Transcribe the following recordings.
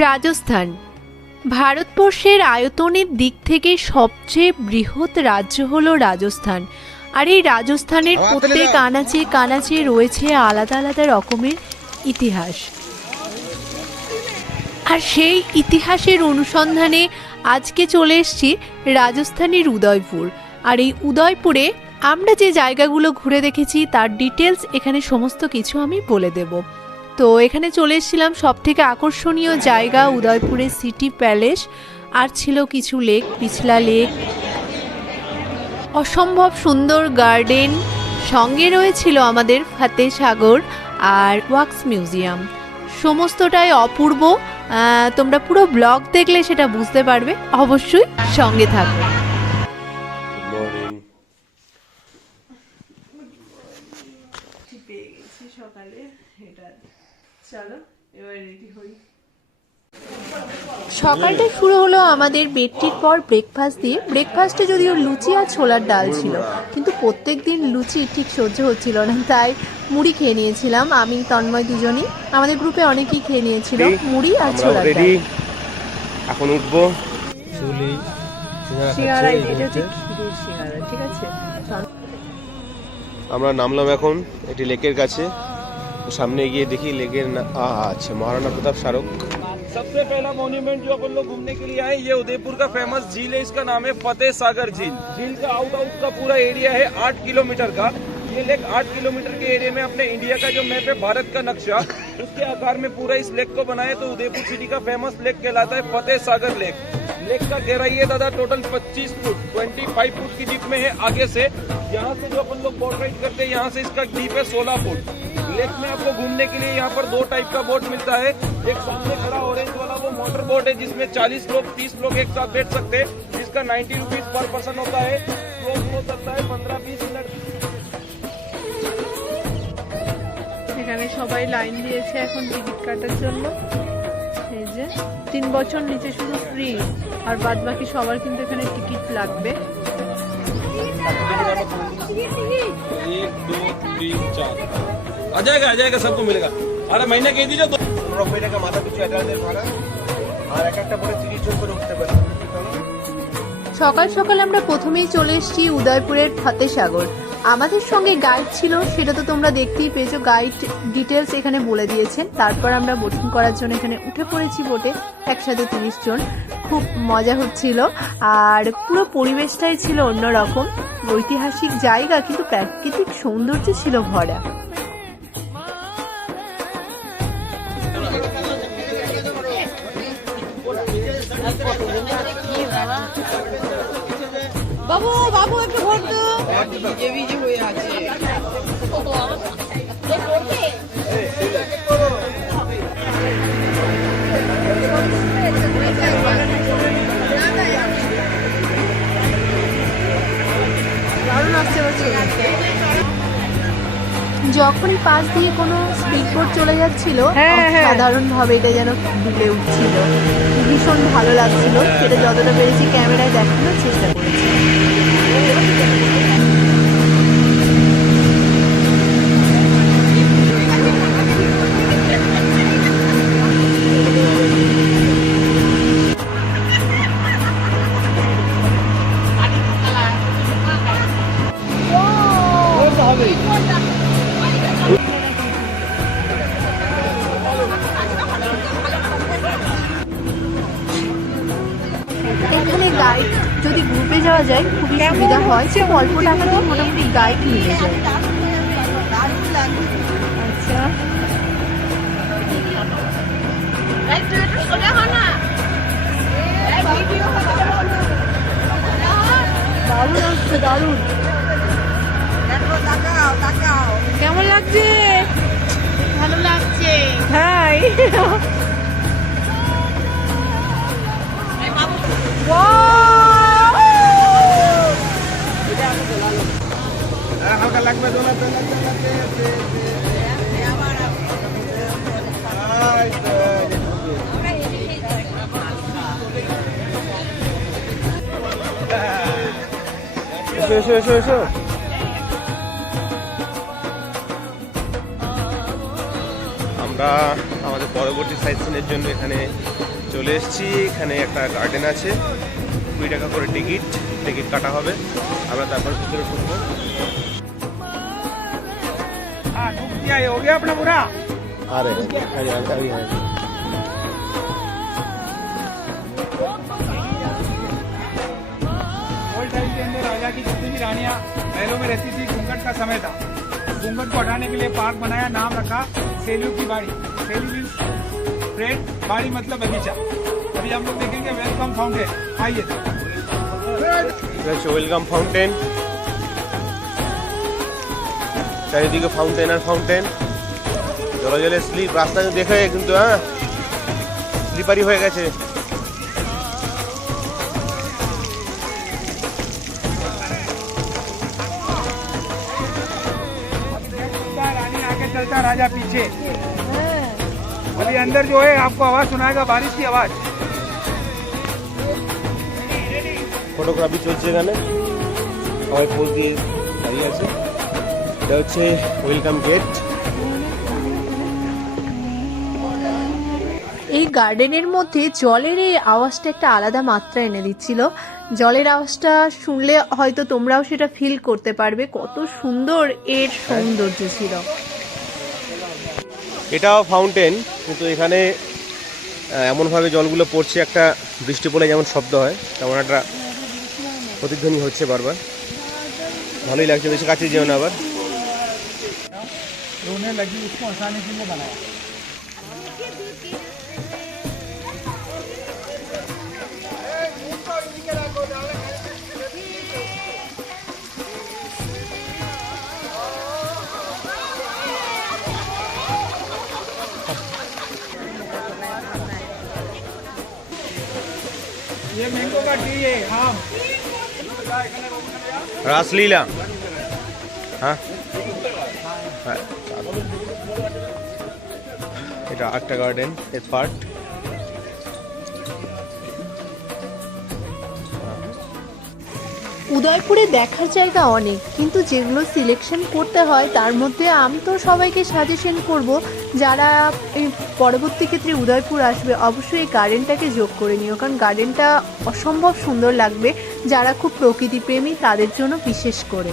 রাজস্থান। ভারতবর্ষের আয়তনের দিক থেকে সবচেয়ে বৃহৎ রাজ্য হল রাজস্থান। আর এই রাজস্থানের প্রত্যেক। আনাচে কানাচে রয়েছে আলাদা আলাদা রকমের ইতিহাস। আর সেই ইতিহাসের অনুসন্ধানে আজকে চলে এসেছি রাজস্থানের উদয়পুর। আর এই উদয়পুরে আমরা যে জায়গাগুলো ঘুরে দেখেছি তার ডিটেলস এখানে সমস্ত কিছু আমি বলে দেব। তো এখানে চলে এসেছিলাম সব থেকে আকর্ষণীয় জায়গা, উদয়পুরের সিটি প্যালেস। আর ছিল কিছু লেক, পিছলা লেক। অসম্ভব সুন্দর গার্ডেন। সঙ্গে রয়েছিল আমাদের ফাতে সাগর আর ওয়াক্স মিউজিয়াম। সমস্তটাই অপূর্ব। তোমরা পুরো ব্লগ দেখলে সেটা বুঝতে পারবে। অবশ্যই সঙ্গে থাকো। চলো এবার রেডি হই। সকালটা শুরু হলো আমাদের বেডটির পর ব্রেকফাস্ট দিয়ে। ব্রেকফাস্টে যদিও লুচি আর ছোলার ডাল ছিল কিন্তু প্রত্যেক দিন লুচি ঠিক সহ্য হচ্ছিল না তাই মুড়ি খেয়ে নিয়েছিলাম। আমি তন্ময় দুজনই। আমাদের গ্রুপে অনেকেই খেয়ে নিয়েছিল মুড়ি আর ছোলার ডাল। এখন উঠবো। আমরা নামলাম এখন এটি লেকের কাছে। तो सामने ये देखिए, लेकिन अच्छा महाराणा प्रताप शाहरुख। सबसे पहला मोन्यूमेंट जो अपन लोग घूमने के लिए आए, ये उदयपुर का फ़ेमस झील है। इसका नाम है फतेह सागर झील। झील का आउट आउट का पूरा एरिया है आठ किलोमीटर का। ये लेक आठ किलोमीटर के एरिया में अपने इंडिया का जो मैप है, भारत का नक्शा, उसके आकार में पूरा इस लेक को बनाया तो उदयपुर सिटी का फ़ेमस लेक कहलाता है फतेह सागर लेक लेक का गहराई है दादा टोटल 25 फुट 25 फुट की डीप में है, आगे से। यहाँ से जो अपन लोग बोट राइड करते हैं, यहाँ से इसका डीप है 16 फुट। लेक में आपको घूमने के लिए यहाँ पर दो टाइप का बोट मिलता है एक सामने खड़ा ऑरेंज वाला वो मोटर बोट है जिसमें 40 लोग 30 लोग एक साथ बैठ सकते हैं जिसका 90 रुपीज पर पर्सन होता है क्लोज हो सकता है 15-20 मिनट এখানে সবাই লাইন দিয়েছে এখন টিকিট কাটার জন্য এই যে তিন বছর নিচে শুধু ফ্রি আর বাদ বাকি সবার কিন্তু এখানে টিকিট লাগবে एक दो तीन चार आ जाएगा आ जाएगा सबको मिलेगा अरे महीने कह दीजिए तो নব্বই টাকা মাথা পিছু অ্যাডাল্টের ভাড়া আর এক একটা করে তিরিশ জন করে উঠতে পারে সকাল সকাল আমরা প্রথমেই চলে এসেছি উদয়পুরের ফতেসাগর আমাদের সঙ্গে গাইড ছিল সেটা তো তোমরা দেখতেই পেয়েছো গাইড ডিটেলস এখানে বলে দিয়েছেন তারপর আমরা বোটিং করার জন্য এখানে উঠে পড়েছি বোটে একসাথে তিরিশ জন খুব মজা হচ্ছিল আর পুরো পরিবেশটাই ছিল অন্যরকম ঐতিহাসিক জায়গা কিন্তু প্রাকৃতিক সৌন্দর্য ছিল ভরা ভিজে ভিজে হয়ে আছে যখনই পাশ দিয়ে কোনো স্পিড বোট চলে যাচ্ছিল সাধারণ ভাবে এটা যেন দুলে উঠছিল। ভীষণ ভালো লাগছিল। সেটা যতটা পেরেছি ক্যামেরায় দেখানোর চেষ্টা করেছি। যায় খুবই সুবিধা হয়। সে অল্প টাকাতে মোটামুটি গাইড নিয়ে যায়। এসো এসো। আমরা আমাদের পরবর্তী সাইট সিনের জন্য এখানে চলে এসেছি। এখানে একটা গার্ডেন আছে। কুড়ি টাকা করে টিকিট টিকিট কাটা হবে। আমরা তারপর ভিতরে ঢুকবো। আরে। की जितनी भी रानियां महलों में रहती थी घूंघट का समय था घूंघट को हटाने के लिए पार्क बनाया नाम रखा सेलू की बाड़ी सेलू मीन्स फ्रेड बाड़ी मतलब बगीचा अभी हम लोग देखेंगे वेलकम फाउंटेन आइए এটা হচ্ছে ওয়েলকাম ফাউন্টেন চারিদিকে ফাউন্টেন আর ফাউন্টেন জলে জলে স্লিপ রাস্তা দেখে কিন্তু হ্যাঁ স্লিপারি হয়ে গেছে राजा पीछे अभी अंदर जो है आपको आवाज सुनाएगा बारिश की आवाज ফটোগ্রাফি চলছে এখানে সবাই পোজ দিয়ে দাঁড়িয়ে আছে এটা হচ্ছে ওয়েলকাম গেট এই গার্ডেনের মধ্যে জলের এই আওয়াজটা একটা আলাদা মাত্রা এনে দিচ্ছিল জলের আওয়াজটা শুনলে হয়তো তোমরাও সেটা ফিল করতে পারবে কত সুন্দর এর সৌন্দর্য ছিল এটাও ফাউন্টেন কিন্তু এখানে এমনভাবে জলগুলো পড়ছে, একটা বৃষ্টি পড়লে যেমন শব্দ হয়, তেমন একটা প্রতিধ্বনি হচ্ছে বারবার। ভালোই লাগছে, বেশি কাছে যেও না আবার। রাসলীলা হ্যাঁ এটা আটটা গার্ডেন এর পার্ট উদয়পুরে দেখার জায়গা অনেক কিন্তু যেগুলো সিলেকশন করতে হয় তার মধ্যে আমি তো সবাইকে সাজেশন করব যারা এই পরবর্তী ক্ষেত্রে উদয়পুর আসবে, অবশ্যই এই গার্ডেনটাকে যোগ করে নিও। কারণ গার্ডেনটা অসম্ভব সুন্দর লাগবে, যারা খুব প্রকৃতিপ্রেমী তাদের জন্য বিশেষ করে।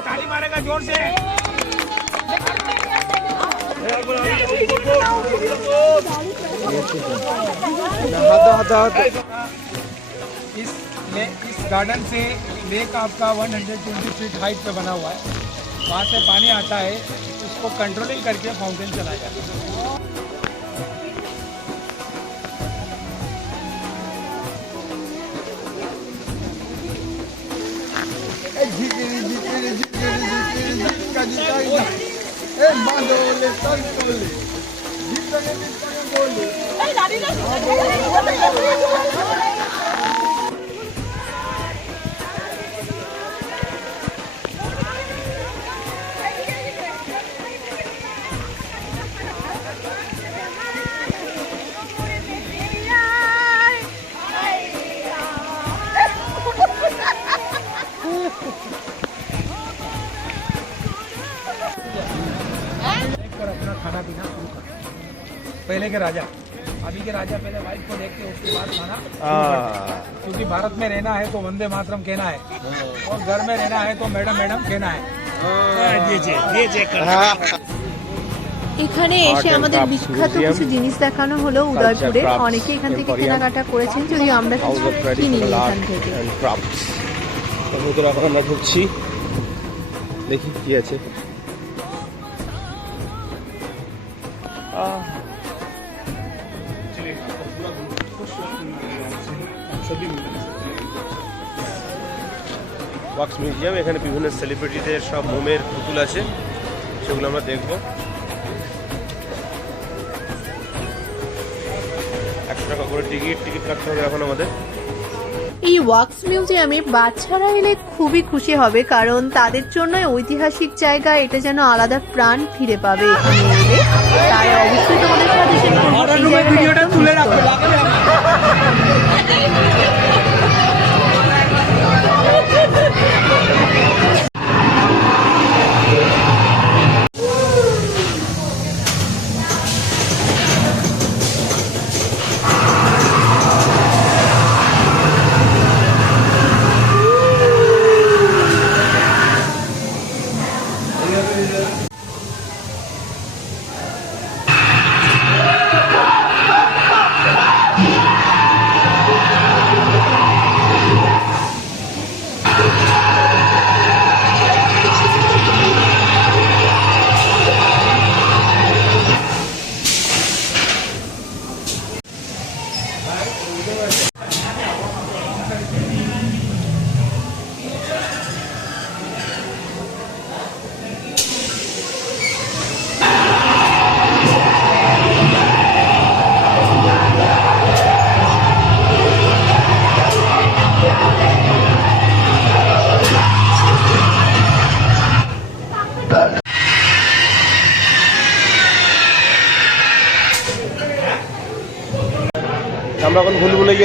ताली मारेगा ज़ोर से इस ले, इस गार्डन से लेक आपका 120 फीट हाइट पे बना हुआ है वहाँ से पानी आता है उसको कंट्रोलिंग करके फाउंटेन चलाया जाता है देख पहले के राजा अभी के राजा पहले वाइफ को देख के उसके बाद खाना शुरू करते हैं। क्योंकि भारत में रहना है तो वंदे मातरम कहना है और घर में रहना है तो मैडम मैडम कहना है এখানে Art এসে and আমাদের Crafts বিখ্যাত Museum, কিছু জিনিস দেখানো হলো উদয়পুরে Crafts অনেকে এখান থেকে Emporium, কেনাকাটা করেছেন যদিও আমরা হাউস কিছু অফ কিনি ট্র্যাডিশনাল এখান আর্ট থেকে অ্যান্ড ক্রাফটস তার ভিতরে এখন আমরা ঢুকছি দেখি কি আছে ওয়াক্স মিউজিয়াম এখানে বিভিন্ন সেলিব্রিটিদের সব মোমের পুতুল আছে সেগুলো আমরা দেখব। একশো টাকা করে টিকিট টিকিট কাটতে হবে এখন আমাদের। এই ওয়াক্স মিউজিয়ামে বাচ্চারা এলে খুবই খুশি হবে কারণ তাদের জন্য ঐতিহাসিক জায়গা এটা যেন আলাদা প্রাণ ফিরে পাবে। এখানে এলে তাই অবশ্যই তোমাদের ভিডিওটা তুলে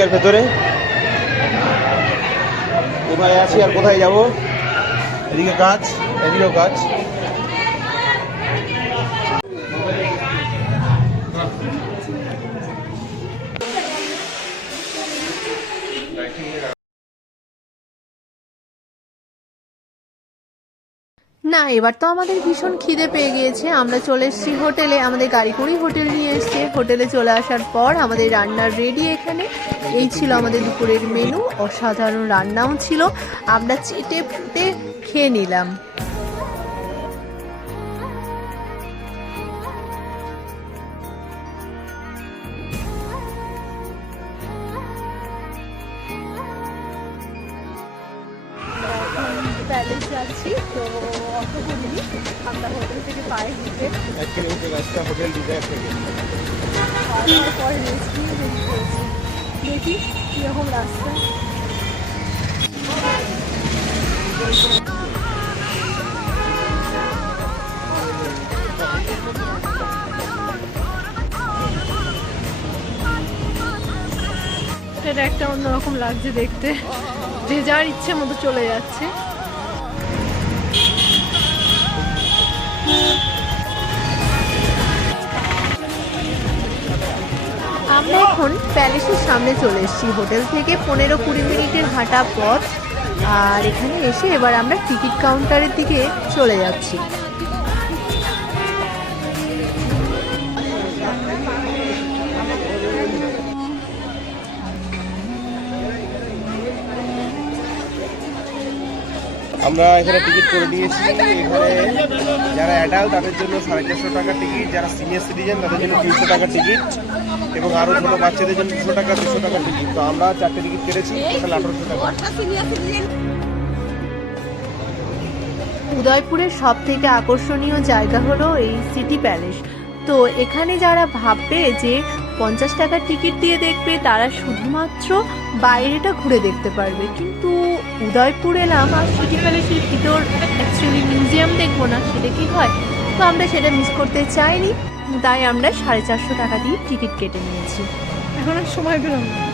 গিয়ে ভেতরে। কোথায় আছি আর কোথায় যাব? এদিকে কাজ এদিকেও কাজ না, এবার তো আমাদের ভীষণ খিদে পেয়ে গিয়েছে। আমরা চলে এসেছি হোটেলে, আমাদের গাড়ি করেই হোটেল নিয়ে এসছে। হোটেলে চলে আসার পর আমাদের রান্নার রেডি এখানে। এই ছিল আমাদের দুপুরের মেনু অসাধারণ রান্নাও ছিল। আমরা চেটে ফুটে খেয়ে নিলাম। তো করিনি। আমরা হোটেল থেকে পায়ে হোটেল রেস্ট নিয়ে বেরিয়ে পড়েছি। দেখি কীরকম রাস্তা। এটা একটা অন্যরকম লাগছে দেখতে। যে যার ইচ্ছে মতো চলে যাচ্ছে। আমরা এখন প্যালেসের সামনে চলে এসেছি। হোটেল থেকে পনেরো কুড়ি মিনিটের হাঁটা পথ। আর এখানে এসে এবার আমরা টিকিট কাউন্টারের দিকে চলে যাচ্ছি। আমরা এখানে টিকিট করে দিয়েছি। এখানে যারা অ্যাডাল্ট তাদের জন্য সাড়ে চারশো টাকা টিকিট যারা সিনিয়র সিটিজেন তাদের জন্য তিনশো টাকা টিকিট এবং আরও ছোটো বাচ্চাদের জন্য দুশো টাকা দুশো টাকা টিকিট তো আমরা চারটে টিকিট কেটেছি টোটাল আঠারোশো টাকা। উদয়পুরের সব থেকে আকর্ষণীয় জায়গা হলো এই সিটি প্যালেস তো এখানে যারা ভাববে যে পঞ্চাশ টাকার টিকিট দিয়ে দেখবে তারা শুধুমাত্র বাইরেটা ঘুরে দেখতে পারবে। কিন্তু উদয়পুর এলাম আর সিটি প্যালেসের ভিতর অ্যাকচুয়ালি মিউজিয়াম দেখব না, সেটা কি হয়? তো আমরা সেটা মিস করতে চাইনি, তাই আমরা সাড়ে চারশো টাকা দিয়ে টিকিট কেটে নিয়েছি। এখন সময় পেলাম না।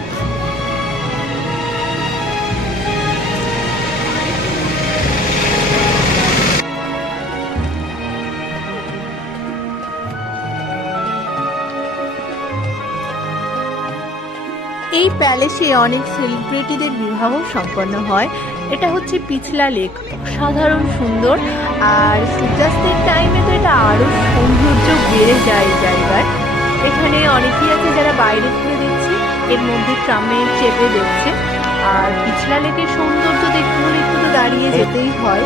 প্যালেসে অনেক সেলিব্রিটিদের বিবাহ সম্পন্ন হয়। এটা হচ্ছে পিছলা লেক। অসাধারণ সুন্দর। আর সূর্যাস্তের টাইমে তো এটা আরও সৌন্দর্য বেড়ে যায় এই জায়গায়। এখানে অনেকেই আছে যারা বাইরে থেকে দেখছে, এর মধ্যে ট্রামে চেপে দেখছে আর পিছলা লেকের সৌন্দর্য দেখতে হলে একটু তো দাঁড়িয়ে যেতেই হয়।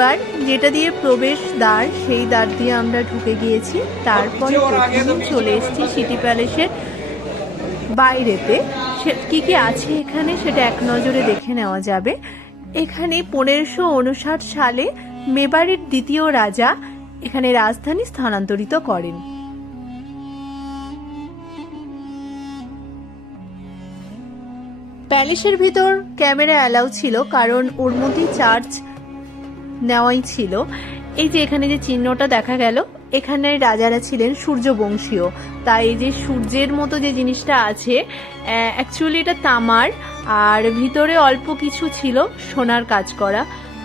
এবার যেটা দিয়ে প্রবেশ দ্বার সেই দ্বার দিয়ে আমরা ঢুকে গিয়েছি। তারপরে চলে এসেছি সিটি প্যালেসের বাইরেতে। সে কি কি আছে এখানে সেটা এক নজরে দেখে নেওয়া যাবে। এখানে পনেরোশো উনষাট সালে মেবারের দ্বিতীয় রাজা এখানে রাজধানী স্থানান্তরিত করেন। প্যালেসের ভিতর ক্যামেরা অ্যালাউ ছিল কারণ ওর মধ্যেই চার্জ নেওয়াই ছিল। এই যে এখানে যে চিহ্নটা দেখা গেল, এখানে রাজারা ছিলেন সূর্যবংশীয়। তাই যে সূর্যের মতো যে জিনিসটা আছে অ্যাকচুয়ালি এটা তামার, আর ভিতরে অল্প কিছু ছিল সোনার কাজ করা।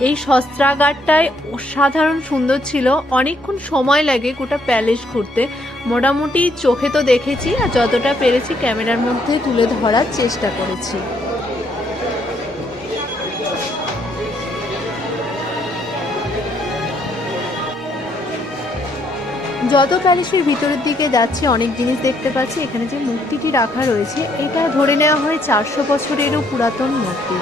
এই শস্ত্রাগারটায় অসাধারণ সুন্দর ছিল। অনেকক্ষণ সময় লাগে গোটা প্যালেস ঘুরতে। মোটামুটি চোখে তো দেখেছি, আর যতটা পেরেছি ক্যামেরার মধ্যে তুলে ধরার চেষ্টা করেছি। যত প্যালেসের ভিতরের দিকে যাচ্ছি, অনেক জিনিস দেখতে পাচ্ছি। এখানে যে মূর্তিটি রাখা রয়েছে, এটা ধরে নেওয়া হয় চারশো বছরেরও পুরাতন মূর্তি।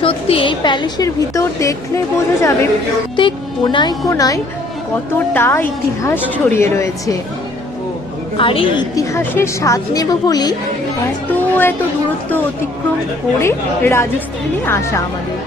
সত্যি, এই প্যালেসের ভিতর দেখলে বোঝা যাবে প্রত্যেক কোনায় কোনায় কতটা ইতিহাস ছড়িয়ে রয়েছে। আর এই ইতিহাসের স্বাদ নেব বলি এত এত দূরত্ব অতিক্রম করে রাজস্থানে আসা আমাদের।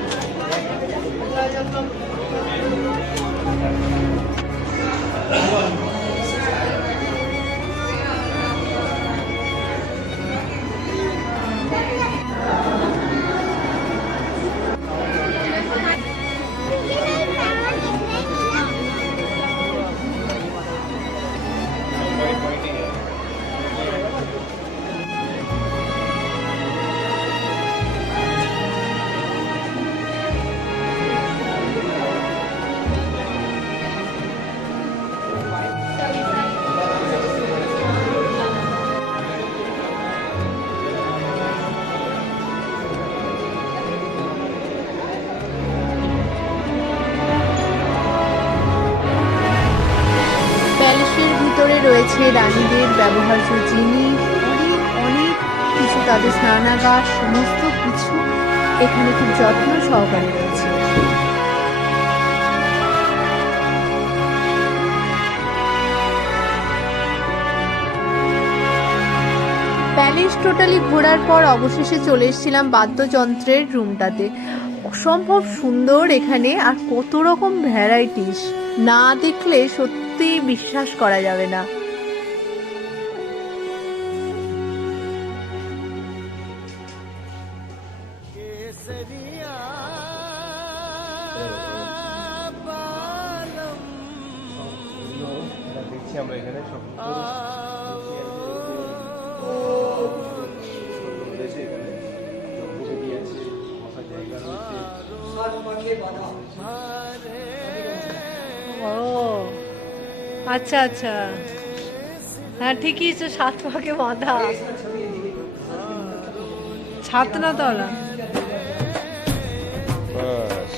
রয়েছে রানীদের ব্যবহার্য জিনিস অনেক অনেক কিছু তাদের স্নানাগার সমস্ত কিছু এখানে খুব যত্ন সহকারে রয়েছে। প্যালেস টোটালি ঘোরার পর অবশেষে চলে এসেছিলাম বাদ্যযন্ত্রের রুমটাতে। অসম্ভব সুন্দর এখানে আর কত রকম ভ্যারাইটিস না দেখলে সত্যি বিশ্বাস করা যাবে না। আচ্ছা আচ্ছা। হ্যাঁ ঠিকই তো সাত পাকে বাঁধা। ছাতনা তলা বাস।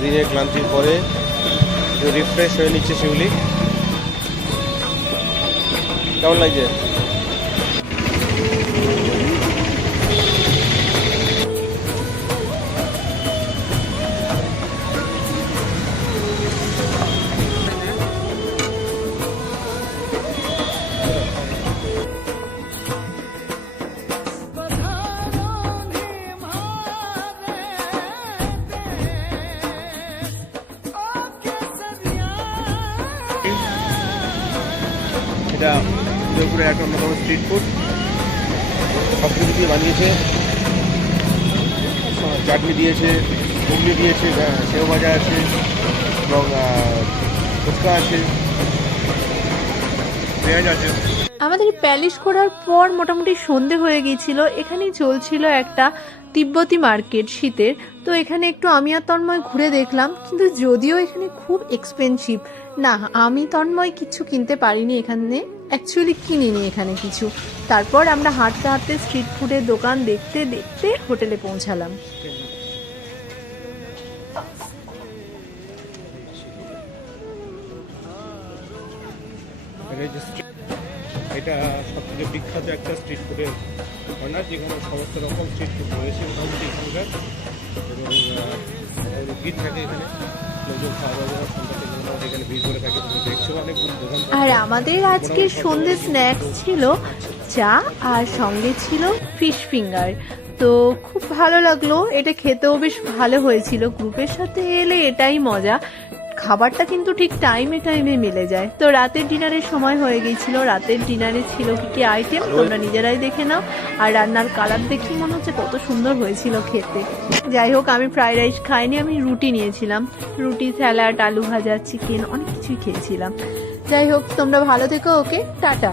সারাদিনের ক্লান্তির পরে রিফ্রেশ হয়ে নিচ্ছে সেগুলি কেমন লাগছে? চাটনি দিয়েছে ঘুগনি দিয়েছে সেও ভাজা আছে এবং ফুচকা আছে পেঁয়াজ আছে। আমাদের প্যালিশ করার পর মোটামুটি সন্ধে হয়ে গিয়েছিল। এখানেই চলছিল একটা তিব্বতি মার্কেট শীতের। তো এখানে একটু আমি আর তন্ময় ঘুরে দেখলাম কিন্তু যদিও এখানে খুব এক্সপেন্সিভ না আমি তন্ময় কিছু কিনতে পারিনি এখানে। অ্যাকচুয়ালি কিনিনি এখানে কিছু। তারপর আমরা হাঁটতে হাঁটতে স্ট্রিট ফুডের দোকান দেখতে দেখতে হোটেলে পৌঁছালাম। হচ্ছে এটা সব থেকে বিখ্যাত একটা স্ট্রিট ফুডের কর্নার যেখানে সমস্ত রকম স্ট্রিট ফুড রয়েছে মোটামুটি এখানকার। এবং ভিড় থাকে এখানে। আর আমাদের আজকে সন্ধ্যে স্ন্যাক্স ছিল চা আর সঙ্গে ছিল ফিশ ফিঙ্গার তো খুব ভালো লাগল এটা খেতেও বেশ ভালো হয়েছিল। গ্রুপের সাথে এলে এটাই মজা। খাবারটা কিন্তু ঠিক টাইমে টাইমে মিলে যায়। তো রাতের ডিনারের সময় হয়ে গিয়েছিল। রাতের ডিনারে ছিল কি কি আইটেম তোমরা নিজেরাই দেখে নাও। আর রান্নার কালার দেখি মনে হচ্ছে কত সুন্দর হয়েছিল খেতে। যাই হোক আমি ফ্রাইড রাইস খাইনি আমি রুটি নিয়েছিলাম। রুটি স্যালাড আলু ভাজা চিকেন অনেক কিছুই খেয়েছিলাম। যাই হোক তোমরা ভালো থেকো ওকে? টাটা।